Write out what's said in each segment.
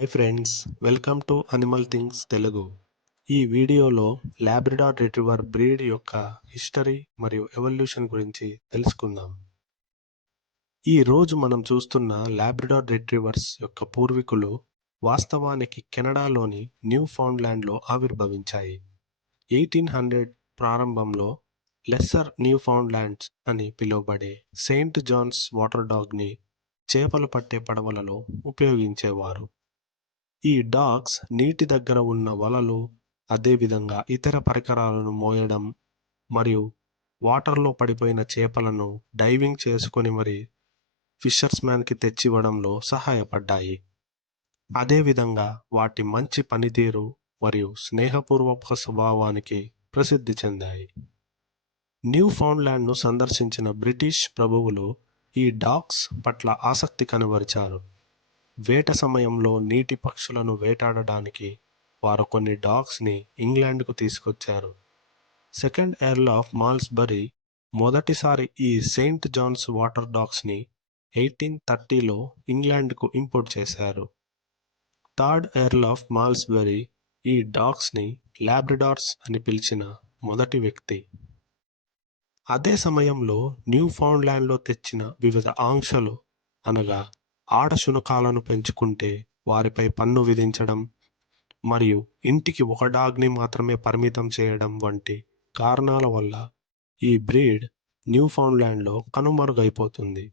Hi friends, welcome to animal things Telugu. ఈ వీడియోలో Labrador retriever breed యొక్క హిస్టరీ మరియు ఎవల్యూషన్ గురించి తెలుసుకుందాం. ఈ రోజు మనం చూస్తున్న లాబ్రడార్ రిట్రీవర్స్ యొక్క పూర్వీకులు వాస్తవానికి కెనడాలోని న్యూ ఫౌండ్లాండ్లో ఆవిర్భవించాయి. 1800 ప్రారంభంలో లెస్సర్ న్యూ ఫౌండ్లాండ్స్ అని పిలువబడే సెయింట్ జాన్స్ వాటర్ డాగ్ని చేపలు పట్టే పడవలలో ఉపయోగించేవారు. ఈ డాగ్స్ నీటి దగ్గర ఉన్న వలలు, అదేవిధంగా ఇతర పరికరాలను మోయడం మరియు వాటర్లో పడిపోయిన చేపలను డైవింగ్ చేసుకొని మరి ఫిషర్స్ మ్యాన్కి తెచ్చివ్వడంలో సహాయపడ్డాయి. అదేవిధంగా వాటి మంచి పనితీరు మరియు స్నేహపూర్వక స్వభావానికి ప్రసిద్ధి చెందాయి. న్యూ ఫౌండ్లాండ్ను సందర్శించిన బ్రిటిష్ ప్రభువులు ఈ డాగ్స్ పట్ల ఆసక్తి కనబరిచారు. వేట సమయంలో నీటి పక్షులను వేటాడడానికి వారు కొన్ని డాగ్స్ని ఇంగ్లాండ్కు తీసుకొచ్చారు. సెకండ్ ఎర్ల్ ఆఫ్ మాల్స్బరీ మొదటిసారి ఈ సెయింట్ జాన్స్ వాటర్ డాగ్స్ని 1830లో ఇంగ్లాండ్కు ఇంపోర్ట్ చేశారు. థర్డ్ ఎర్ల్ ఆఫ్ మాల్స్బరీ ఈ డాగ్స్ని లాబ్రడార్స్ అని పిలిచిన మొదటి వ్యక్తి. అదే సమయంలో న్యూ ఫౌండ్లాండ్లో తెచ్చిన వివిధ ఆంక్షలు అనగా ఆడ శునకాలను పెంచుకుంటే వారిపై పన్ను విధించడం మరియు ఇంటికి ఒక డాగ్ని మాత్రమే పరిమితం చేయడం వంటి కారణాల వల్ల ఈ బ్రీడ్ న్యూ ఫౌండ్లాండ్లో కనుమరుగైపోతుంది.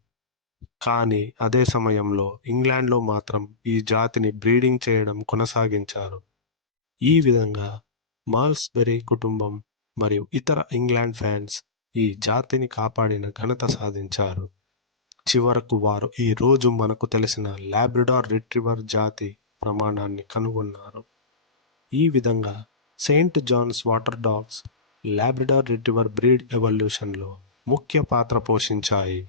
కానీ అదే సమయంలో ఇంగ్లాండ్లో మాత్రం ఈ జాతిని బ్రీడింగ్ చేయడం కొనసాగించారు. ఈ విధంగా మాల్స్బెరీ కుటుంబం మరియు ఇతర ఇంగ్లాండ్ ఫ్యాన్స్ ఈ జాతిని కాపాడిన ఘనత సాధించారు. చివరకు వారు ఈ రోజు మనకు తెలిసిన లాబ్రడార్ రిట్రీవర్ జాతి ప్రమాణాన్ని కనుగొన్నారు. ఈ విధంగా saint John's water dogs Labrador retriever breed ఎవల్యూషన్లో ముఖ్య పాత్ర పోషించాయి.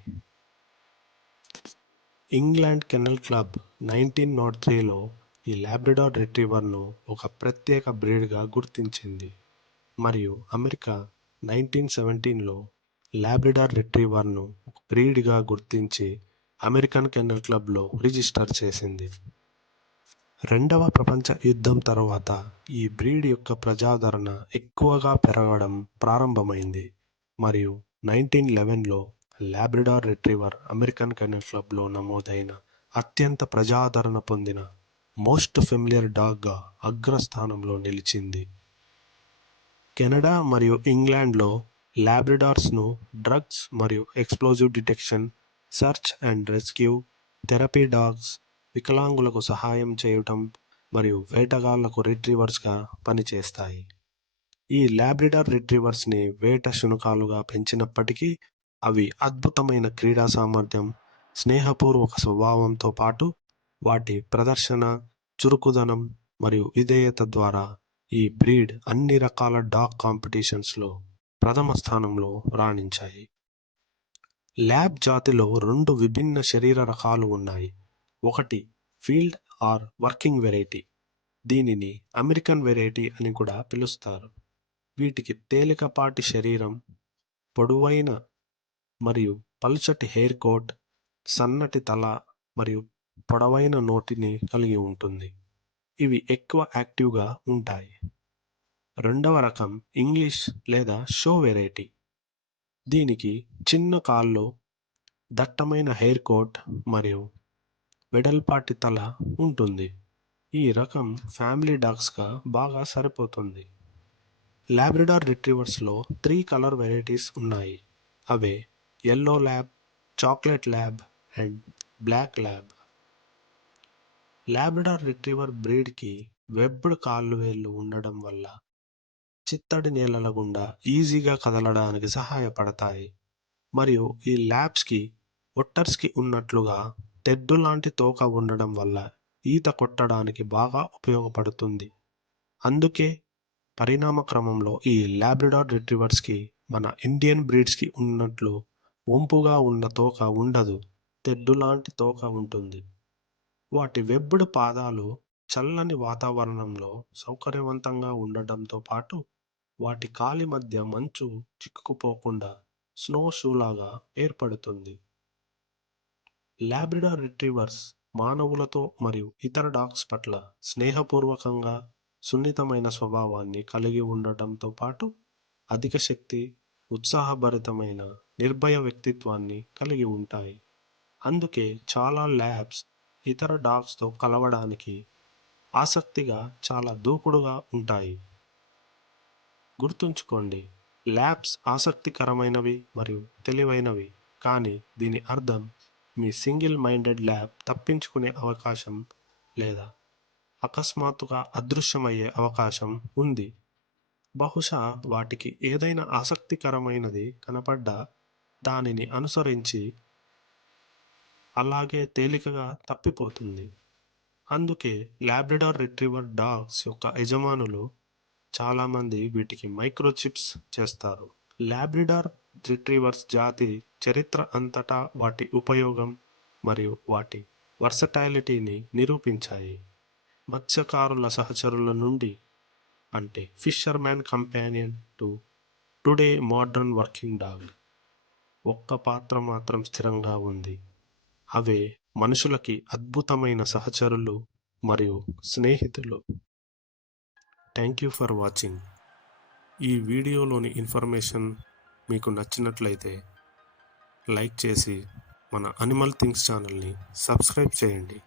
ఇంగ్లాండ్ కెన్నల్ క్లబ్ 1903లో ఈ లాబ్రడార్ రిట్రీవర్ను ఒక ప్రత్యేక బ్రీడ్గా గుర్తించింది మరియు అమెరికా 1917లో లాబ్రడార్ రిట్రీవర్ను ఒక బ్రీడ్గా గుర్తించి అమెరికన్ కెన్నల్ క్లబ్లో రిజిస్టర్ చేసింది. రెండవ ప్రపంచ యుద్ధం తర్వాత ఈ బ్రీడ్ యొక్క ప్రజాదరణ ఎక్కువగా పెరగడం ప్రారంభమైంది మరియు 1911లో లాబ్రడార్ రిట్రీవర్ అమెరికన్ కెన్నల్ క్లబ్లో నమోదైన అత్యంత ప్రజాదరణ పొందిన మోస్ట్ ఫెమిలియర్ డాగ్గా అగ్రస్థానంలో నిలిచింది. కెనడా మరియు ఇంగ్లాండ్లో లాబ్రడార్స్ను డ్రగ్స్ మరియు explosive detection, search and rescue, therapy dogs, వికలాంగులకు సహాయం చేయటం మరియు వేటగాళ్లకు రిట్రీవర్స్గా పనిచేస్తాయి. ఈ లాబ్రడార్ రిట్రీవర్స్ని వేట శునకాలుగా పెంచినప్పటికీ అవి అద్భుతమైన క్రీడా సామర్థ్యం, స్నేహపూర్వక స్వభావంతో పాటు వాటి ప్రదర్శన, చురుకుదనం మరియు విధేయత ద్వారా ఈ బ్రీడ్ అన్ని రకాల డాగ్ కాంపిటీషన్స్లో ప్రథమ స్థానంలో రాణించాయి. ల్యాబ్ జాతిలో రెండు విభిన్న శరీర రకాలు ఉన్నాయి. ఒకటి ఫీల్డ్ ఆర్ వర్కింగ్ వెరైటీ, దీనిని అమెరికన్ వెరైటీ అని కూడా పిలుస్తారు. వీటికి తేలికపాటి శరీరం, పొడవైన మరియు పలుచటి హెయిర్ కోట్, సన్నటి తల మరియు పొడవైన నోటిని కలిగి ఉంటుంది. ఇవి ఎక్కువ యాక్టివ్గా ఉంటాయి. రెండవ రకం ఇంగ్లీష్ లేదా షో వెరైటీ, దీనికి చిన్న కాళ్ళు, దట్టమైన హెయిర్ కోట్ మరియు వెడల్పాటి తల ఉంటుంది. ఈ రకం ఫ్యామిలీ డాగ్స్గా బాగా సరిపోతుంది. లాబ్రడార్ రిట్రీవర్స్లో 3 కలర్ వెరైటీస్ ఉన్నాయి. అవే yellow lab, chocolate lab and black lab. Labrador retriever బ్రీడ్కి వెబ్డ్ కాళ్ళు వేళ్ళు ఉండడం వల్ల చిత్తడి నేలల గుండా ఈజీగా కదలడానికి సహాయపడతాయి మరియు ఈ ల్యాబ్స్కి ఒట్టర్స్కి ఉన్నట్లుగా తెడ్డు లాంటి తోక ఉండడం వల్ల ఈత కొట్టడానికి బాగా ఉపయోగపడుతుంది. అందుకే పరిణామ క్రమంలో ఈ లాబ్రడార్ రిట్రీవర్స్కి మన ఇండియన్ బ్రీడ్స్కి ఉన్నట్లు వంపుగా ఉన్న తోక ఉండదు, తెడ్డు లాంటి తోక ఉంటుంది. వాటి వెబ్బుడు పాదాలు చల్లని వాతావరణంలో సౌకర్యవంతంగా ఉండటంతో పాటు వాటి కాలి మధ్య మంచు చిక్కుకుపోకుండా స్నో షూలాగా ఏర్పడుతుంది. లాబ్రడార్ రిట్రీవర్స్ మానవులతో మరియు ఇతర డాగ్స్ పట్ల స్నేహపూర్వకంగా సున్నితమైన స్వభావాన్ని కలిగి ఉండటంతో పాటు అధిక శక్తి, ఉత్సాహభరితమైన నిర్భయ వ్యక్తిత్వాన్ని కలిగి ఉంటాయి. అందుకే చాలా ల్యాబ్స్ ఇతర డాగ్స్తో కలవడానికి ఆసక్తిగా చాలా దూకుడుగా ఉంటాయి. గుర్తుంచుకోండి, ల్యాబ్స్ ఆసక్తికరమైనవి మరియు తెలివైనవి, కానీ దీని అర్థం మీ సింగిల్ మైండెడ్ ల్యాబ్ తప్పించుకునే అవకాశం లేదా అకస్మాత్తుగా అదృశ్యమయ్యే అవకాశం ఉంది. బహుశా వాటికి ఏదైనా ఆసక్తికరమైనది కనపడ్డా దానిని అనుసరించి అలాగే తేలికగా తప్పిపోతుంది. అందుకే లాబ్రడార్ రిట్రీవర్ డాగ్స్ యొక్క యజమానులు చాలామంది వీటికి మైక్రోచిప్స్ చేస్తారు. లాబ్రడార్ రిట్రీవర్స్ జాతి చరిత్ర అంతటా వాటి ఉపయోగం మరియు వాటి వర్సటాలిటీని నిరూపించాయి. మత్స్యకారుల సహచరుల నుండి అంటే fisherman companion to today modern working dog, ఒక్క పాత్ర మాత్రం స్థిరంగా ఉంది. అవే మనుషులకి అద్భుతమైన సహచరులు మరియు స్నేహితులు. Thank you for watching. ఈ వీడియోలోని ఇన్ఫర్మేషన్ మీకు నచ్చినట్లయితే లైక్ చేసి మన అనిమల్ థింగ్స్ ఛానల్ని సబ్స్క్రైబ్ చేయండి.